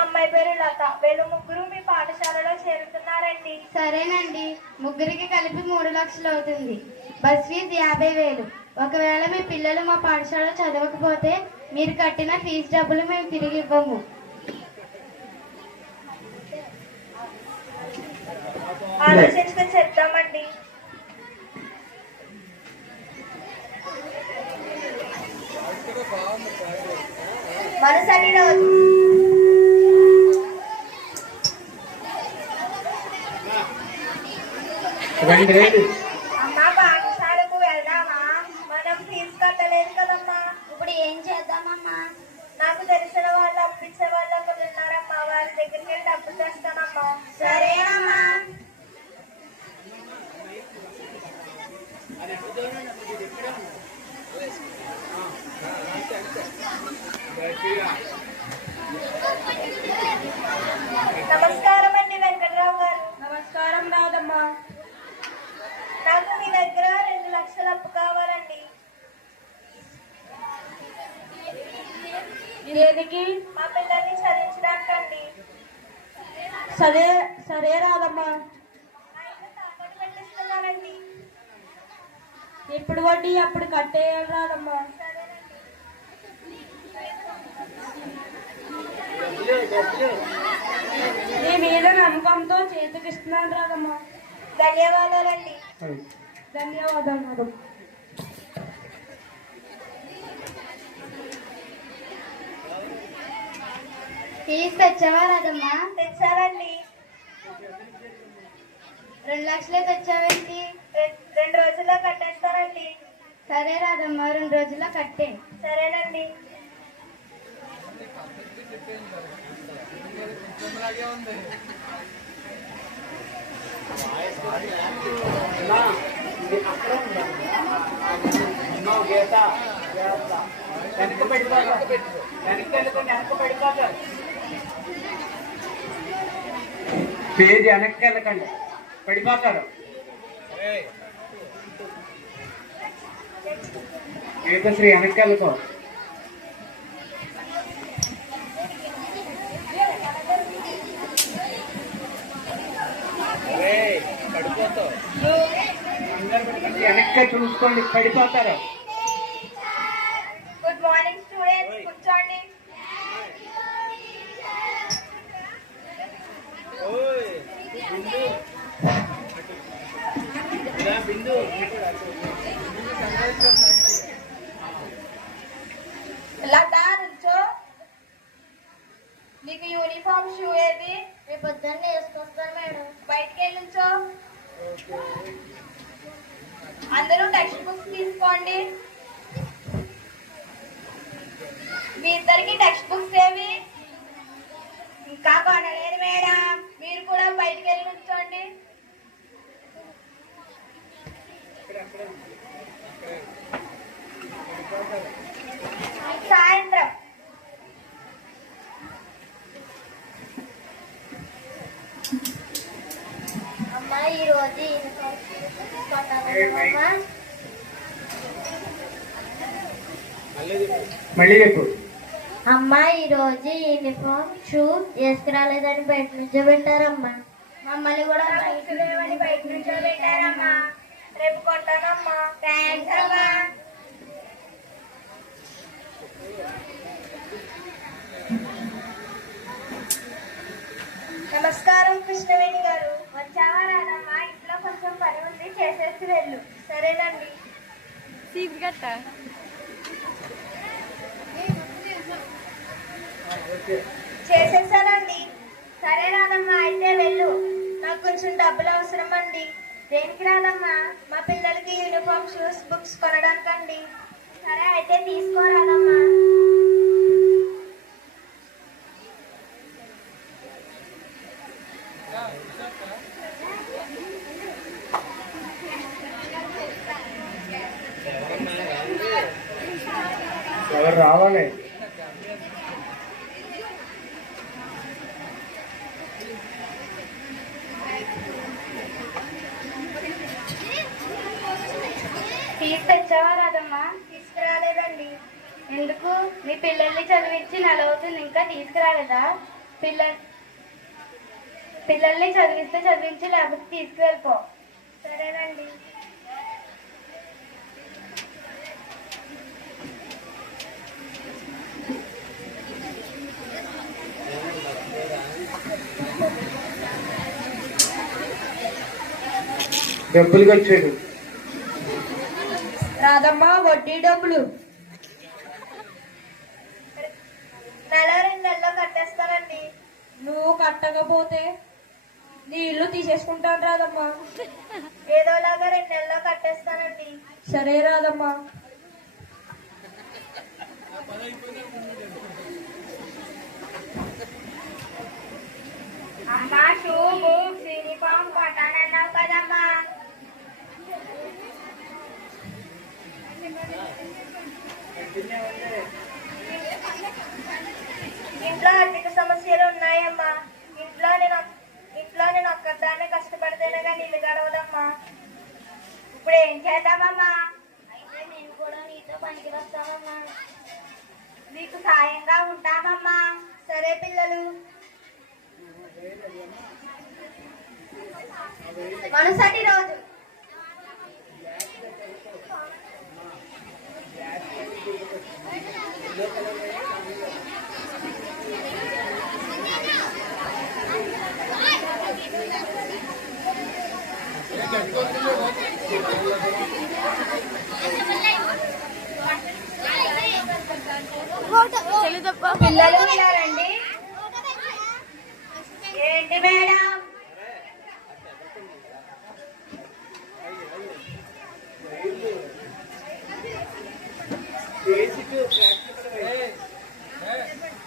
అమ్మాయి పేరు లత. వీళ్ళు ముగ్గురు మీ పాఠశాలలో చేరుతున్నారండి. సరేనండి, ముగ్గురికి కలిపి 3 లక్షలు అవుతుంది. Bus fees 50,000. ఒకవేళ మీ పిల్లలు మా పాఠశాలలో చదవకపోతే మీరు కట్టిన ఫీజు డబ్బులు మేము తిరిగి ఇవ్వము. ఆలోచించుకొని చెప్తామండి. మరుసటి రోజు అమ్మా, పాఠశాలకు వెళ్దామా? మనం ఫీజు కట్టలేదు కదమ్మా. ఇప్పుడు ఏం చేద్దామమ్మా? నాకు తెలిసిన వాళ్ళు అప్పించే వాళ్ళు ఒకరు ఉన్నారమ్మా. వారి దగ్గరికి వెళ్ళి డబ్బులు తెస్తానమ్మా. సరేనమ్మా. నమస్కారం అండి వెంకట్రావు గారు. నమస్కారం రాదమ్మా. నాకు మీ దగ్గర 2 లక్షలు అప్పు కావాలండి. దేనికి? మా పిల్లల్ని చదివించడానికండి. సరే సరే రాదమ్మా. తాకట్టు పెట్టిస్తున్నానండి. ఇప్పుడు వడ్డీ అప్పుడు కట్టేయాలి రాదమ్మా. నీ మీద నమ్మకంతో చేతికి ఇస్తున్నాను రాదమ్మా. ధన్యవాదాలండి. ధన్యవాదాలు మేడం. ఫీజు తెచ్చావా రాదమ్మా? తెచ్చానండి. 2 లక్షలే తెచ్చావేంటి? 2 రోజుల్లో కట్టేస్తానండి. సరే రాదమ్మా, 2 రోజుల్లో కట్టే. సరేనండి. పేజీ వెనక్కి వెళ్ళకండి, పడిపోతారు. గీతశ్రీ వెనక్కి వెళ్ళకో. వెనక్కి చూసుకోండి, పడిపోతారు. గుడ్ మార్నింగ్ స్టూడెంట్స్, కూర్చోండి. లతా, నుంచో. నీకు యూనిఫామ్ షూ ఏది? రేపు పొద్దున్న వేసుకొస్తాను మేడం. బయటికి వెళ్ళి నుంచో. అందరూ టెక్స్ట్ బుక్స్ తీసుకోండి. మీ ఇద్దరికి టెక్స్ట్ బుక్స్ ఏవి? ఇంకా కొనలేదు మేడం. మీరు కూడా బయటికి వెళ్ళి నుంచోండి. సాయంత్రం అమ్మా, ఈ రోజు మళ్ళీ చెప్పు. అమ్మా, ఈ రోజు యూనిఫామ్ షూ వేసుకురాలేదని బయట నుంచో పెట్టారమ్మా. మమ్మల్ని కూడా లేవని బయట నుంచో పెట్టారమ్మా. రేపు కొంటానమ్మా. థ్యాంక్స్ అమ్మా. నమస్కారం కృష్ణవేణి గారు. వచ్చావా రాదమ్మా? ఇంట్లో కొంచెం పని ఉంది, చేసేసి వెళ్ళు. సరేనండి. చేసేసానండి. సరే రాదమ్మా, అయితే వెళ్ళు. నాకు కొంచెం డబ్బులు అవసరం అండి. దేనికి రాదమ్మా? మా పిల్లలకి యూనిఫామ్, షూస్, బుక్స్ కొనడానికండి. సరే అయితే తీసుకోరాదమ్మా. ఎవరు రావాలి? ఫీజు తెచ్చావా రాదమ్మా? తీసుకురాలేదండి. ఎందుకు? మీ పిల్లల్ని చదివించి నెలవుతుంది, ఇంకా తీసుకురాలేదా? పిల్ల పిల్లల్ని చదివిస్తే చదివించి లేకపోతే తీసుకువెళ్ళిపో. సరేనండి. డబ్బులు వచ్చాడు. రాదమ్మా వడ్డీ డబ్బులు. నెల 2 నెలల్లో కట్టేస్తానండి. నువ్వు కట్టకపోతే నీ ఇల్లు తీసేసుకుంటాను రాదమ్మా. ఏదోలాగా 2 నెలల్లో కట్టేస్తానండి. సరే రాదమ్మా. అమ్మా షూ బుక్స్ యూనిఫామ్ కొట్టానన్నావు కదమ్మా. ఇంట్లో ఆర్థిక సమస్యలు ఉన్నాయమ్మా. ఇంట్లో నేను ఒక్కదాన్నే కష్టపడితేనే కానీ ఇల్లు గడవదమ్మా. ఇప్పుడు ఏం చేద్దామమ్మా? అయితే మేము కూడా నీతో పనికి వస్తామమ్మా. నీకు సాయంగా ఉంటామమ్మా. సరే పిల్లలు. మరుసటి రోజు పిల్లలు ఇలా రండి. ఏంటి మేడం?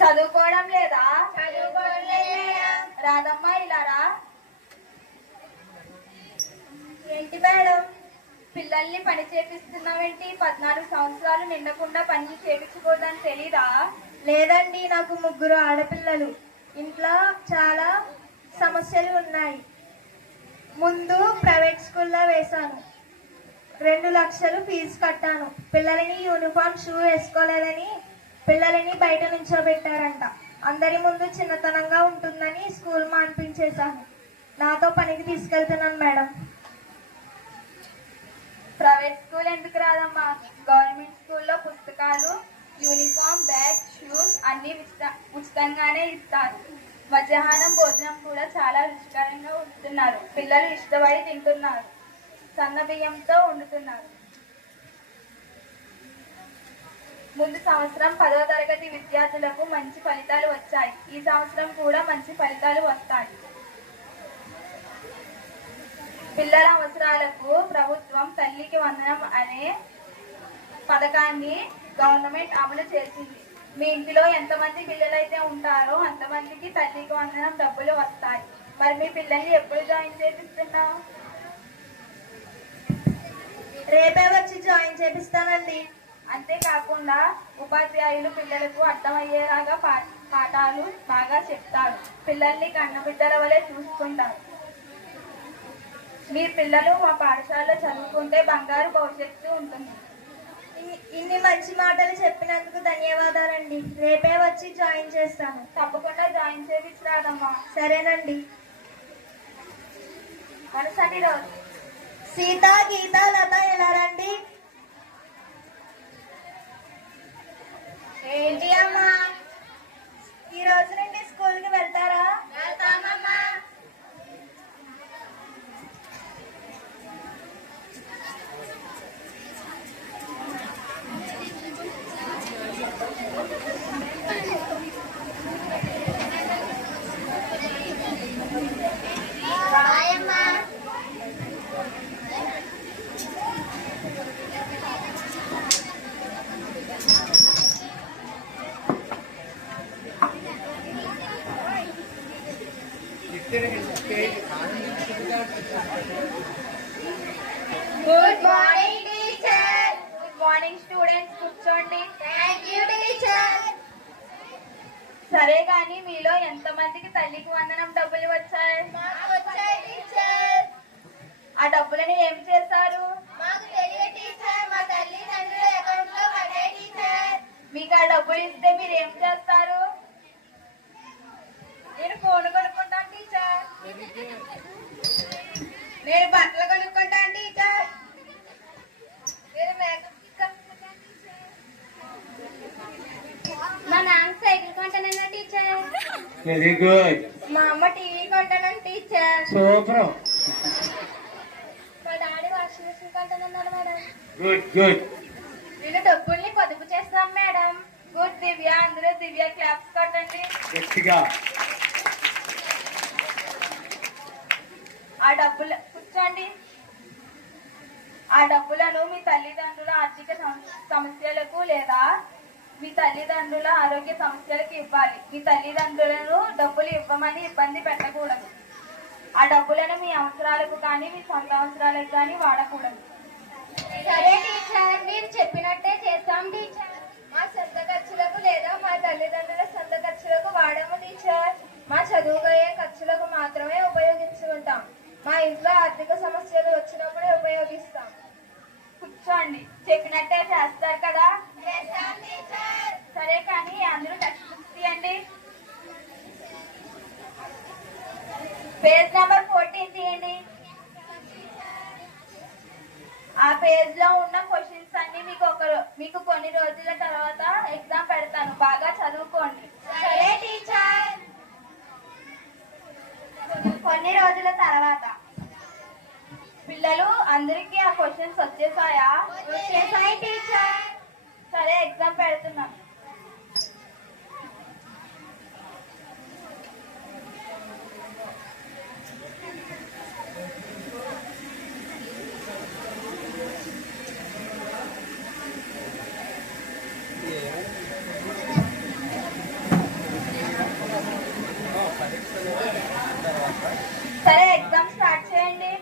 చదువుకోవడం లేదా? చదువుకోవడం లేదు మేడం. రాదమ్మా ఇలా రా. ఏంటి మేడం? పిల్లల్ని పని చేపిస్తున్నావేంటి? 14 సంవత్సరాలు నిండకుండా పని చేపించుకోవద్దని తెలీదా? లేదండి, నాకు 3 ఆడపిల్లలు. ఇంట్లో చాలా సమస్యలు ఉన్నాయి. ముందు ప్రైవేట్ స్కూల్లో వేశాను. 2 లక్షలు ఫీజు కట్టాను. పిల్లలని యూనిఫామ్ షూ వేసుకోలేదని పిల్లలని బయట నుంచోబెట్టారంట. అందరి ముందు చిన్నతనంగా ఉంటుందని స్కూల్ మాన్పించేశాను. నాతో పనికి తీసుకెళ్తున్నాను మేడం. ప్రైవేట్ స్కూల్ ఎందుకు రాదమ్మా? గవర్నమెంట్ స్కూల్లో పుస్తకాలు, యూనిఫామ్, బ్యాగ్, షూస్ అన్ని ఉచితంగానే ఇస్తారు. మధ్యాహ్నం భోజనం కూడా చాలా రుచికరంగా ఉంటున్నారు. పిల్లలు ఇష్టపడి తింటున్నారు. సన్న బియ్యంతో వండుతున్నారు. ముందు సంవత్సరం 10వ తరగతి విద్యార్థులకు మంచి ఫలితాలు వచ్చాయి. ఈ సంవత్సరం కూడా మంచి ఫలితాలు వస్తాయి. పిల్లల అవసరాలకు ప్రభుత్వం తల్లికి వందనం అనే పథకాన్ని గవర్నమెంట్ అమలు చేసింది. మీ ఇంటిలో ఎంతమంది పిల్లలైతే ఉంటారో అంతమందికి తల్లికి వందనం డబ్బులు వస్తాయి. మరి మీ పిల్లల్ని ఎప్పుడు జాయిన్ చేపిస్తున్నావు? రేపే వచ్చి జాయిన్ చేపిస్తానండి. అంతేకాకుండా ఉపాధ్యాయులు పిల్లలకు అర్థమయ్యేలాగా పాఠాలు బాగా చెప్తారు. పిల్లల్ని కన్నబిడ్డల వలె చూసుకుంటారు. మీ పిల్లలు మా పాఠశాలలో చదువుకుంటే బంగారు భవిష్యత్తు ఉంటుంది. ఇన్ని మంచి మాటలు చెప్పినందుకు ధన్యవాదాలండి. రేపే వచ్చి జాయిన్ చేస్తాను. తప్పకుండా జాయిన్ చేయించరాదమ్మా. సరేనండి. మరుసటి రోజు సీత, గీత, లత ఎలా రండి. ఏంటి అమ్మా? ఈ రోజు నుండి స్కూల్కి వెళ్తారా? వెళ్తామమ్మా. Good morning teacher. Good morning students. కూర్చోండి. Thank you teacher. సరే గాని మీలో ఎంతమందికి తల్లికి వందనం డబ్బులు వచ్చాయి? మాకు వచ్చాయి టీచర్. ఆ డబ్బులని ఏం చేశారు? మాకు తెలియదు టీచర్. మా తల్లిదండ్రుల అకౌంట్ లో పడ్డాయి టీచర్. మీకు ఆ డబ్బులు ఇస్తే మీరు ఏం చేస్తారు? ఫోన్ కొనుక్కుంటాను టీచర్. నేను బట్టలు కొనుక్కుంటాను టీచర్. నేను మేకప్ కొనుక్కుంటాను టీచర్. మా నాన్న సైకిల్ కొంటానన్నా టీచర్. వెరీ గుడ్, మా అమ్మ టీవీ కొంటానని టీచర్. సూపర్, మా డాడీ వాషింగ్ మెషిన్ కొంటానన్నారు మేడం. Good good. నేను డబ్బుల్ని పొదుపు చేస్తాను మేడం. గుడ్ దివ్య, అందరూ దివ్య క్లాప్స్ కొట్టండి. గట్టిగా. ఆ డబ్బులు కూర్చోండి. ఆ డబ్బులను మీ తల్లిదండ్రుల ఆర్థిక సమస్యలకు లేదా మీ తల్లిదండ్రుల ఆరోగ్య సమస్యలకు ఇవ్వాలి. మీ తల్లిదండ్రులను డబ్బులు ఇవ్వమని ఇబ్బంది పెట్టకూడదు. ఆ డబ్బులను మీ అవసరాలకు కానీ మీ సొంత అవసరాలకు కానీ వాడకూడదు. సరే టీచర్, మీరు చెప్పినట్టే చేస్తాం టీచర్. మా సొంత ఖర్చులకు లేదా మా తల్లిదండ్రుల సొంత ఖర్చులకు వాడము టీచర్. మా చదువుకయ్యే ఖర్చులకు మాత్రమే ఉపయోగించుకుంటాం. మా ఇంట్లో ఆర్థిక సమస్యలు వచ్చినప్పుడే ఉపయోగిస్తాం. కూర్చోండి, చెప్పినట్టే చేస్తారు కదా. సరే కానీ అందరూ టెక్స్ట్ బుక్స్ తీయండి. పేజ్ నెంబర్ 14 తీయండి. ఆ పేజ్ లో ఉన్న క్వశ్చన్స్ అన్ని మీకు కొన్ని రోజుల తర్వాత ఎగ్జామ్ పెడతాను. బాగా చదువుకోండి. సరే టీచర్. కొన్ని రోజుల తర్వాత పిల్లలు అందరికీ ఆ క్వశ్చన్స్ వచ్చేసాయా? వచ్చేసాయి టీచర్. సరే ఎగ్జామ్ పెడుతున్నాం. సరే ఎగ్జామ్ స్టార్ట్ చేయండి.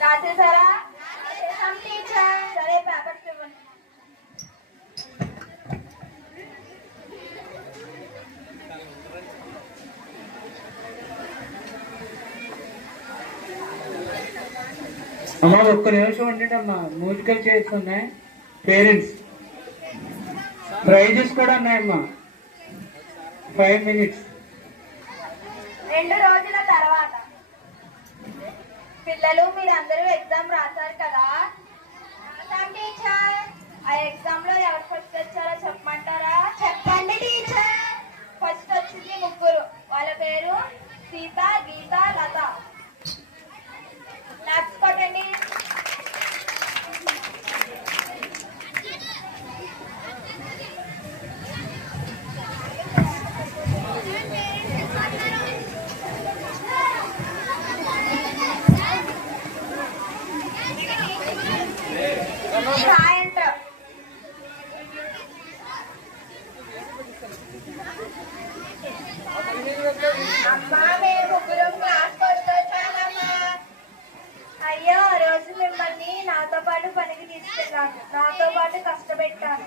రాసేసారా? సరే పేపర్స్ ఇవ్వండి. అమ్మా ఒక్క నిమిషం ఉండండి అమ్మా, మ్యూజికల్ చైర్స్ ఉన్నాయి. పేరెంట్స్ ప్రైజెస్ కూడా ఉన్నాయమ్మా. 5 minutes. 2 రోజుల తర్వాత పిల్లలు మీరందరూ ఎగ్జామ్ రాశారు కదా. టీచర్. ఆ ఎగ్జామ్ లో ఎవరు ఫస్ట్ వచ్చారో చెప్పమంటారా? చెప్పండి టీచర్. ఫస్ట్ వచ్చింది 3. వాళ్ళ పేరు సీత, గీత, లత. క్లాప్స్ కొట్టండి. సాయంత్రం అమ్మా, మేము 3 క్లాస్ ఫస్ట్ వచ్చామమ్మా. అయ్యో, ఆ రోజు మిమ్మల్ని నాతో పాటు పనికి తీసుకెళ్ళాను. నాతో పాటు కష్టపెట్టాను.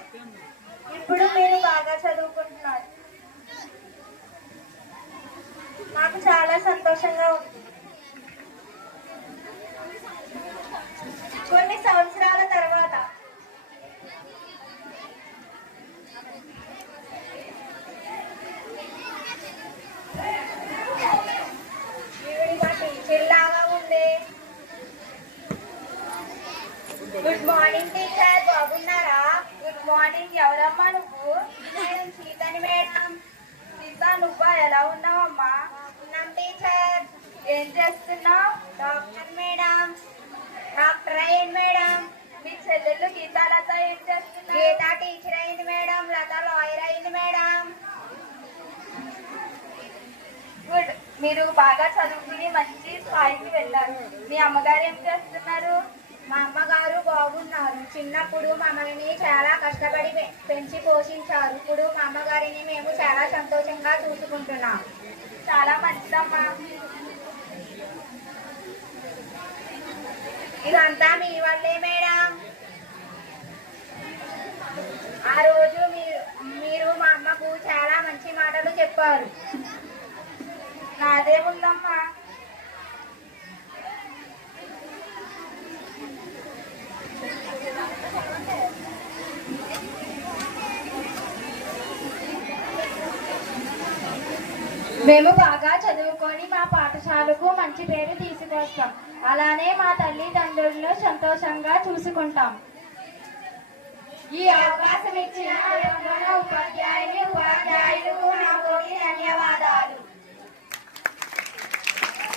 ఇప్పుడు మీరు బాగా చదువుకుంటున్నారు. నాకు చాలా సంతోషంగా ఉంది. కొన్ని సంవత్సరాల తర్వాత టీచర్లాగా ఉంది. గుడ్ మార్నింగ్ టీచర్, బాగున్నారా? Good morning. ఎవరమ్మా నువ్వు? నేను సీతని మేడం. సీత, నువ్వా? ఎలా ఉన్నావమ్మా? ఉన్నాం టీచర్. ఏం చేస్తున్నావు? Doctor madam. డాక్టర్ అయ్యింది మేడం. మీ చెల్లెళ్ళు గీతా, లత ఏం చేస్తున్నారు? గీత టీచర్ అయింది మేడం. లత లాయర్ అయింది మేడం. గుడ్. మీరు బాగా చదువుకుని మంచి స్థాయికి వెళ్ళారు. మీ అమ్మగారు ఏం చేస్తున్నారు? మా అమ్మగారు బాగున్నారు. చిన్నప్పుడు మమ్మల్ని చాలా కష్టపడి పెంచి పోషించారు. ఇప్పుడు మా అమ్మగారిని మేము చాలా సంతోషంగా చూసుకుంటున్నాం. చాలా మంచిదమ్మా. ఇదంతా మీ వల్లే మేడం. ఆ రోజు మీరు మా అమ్మకు చాలా మంచి మాటలు చెప్పారు. నాదేముందమ్మా. మేము బాగా చదువుకొని మా పాఠశాలకు మంచి పేరు తీసుకొస్తాం. అలానే మా తల్లిదండ్రులను సంతోషంగా చూసుకుంటాం. ఈ అవకాశం ఇచ్చిన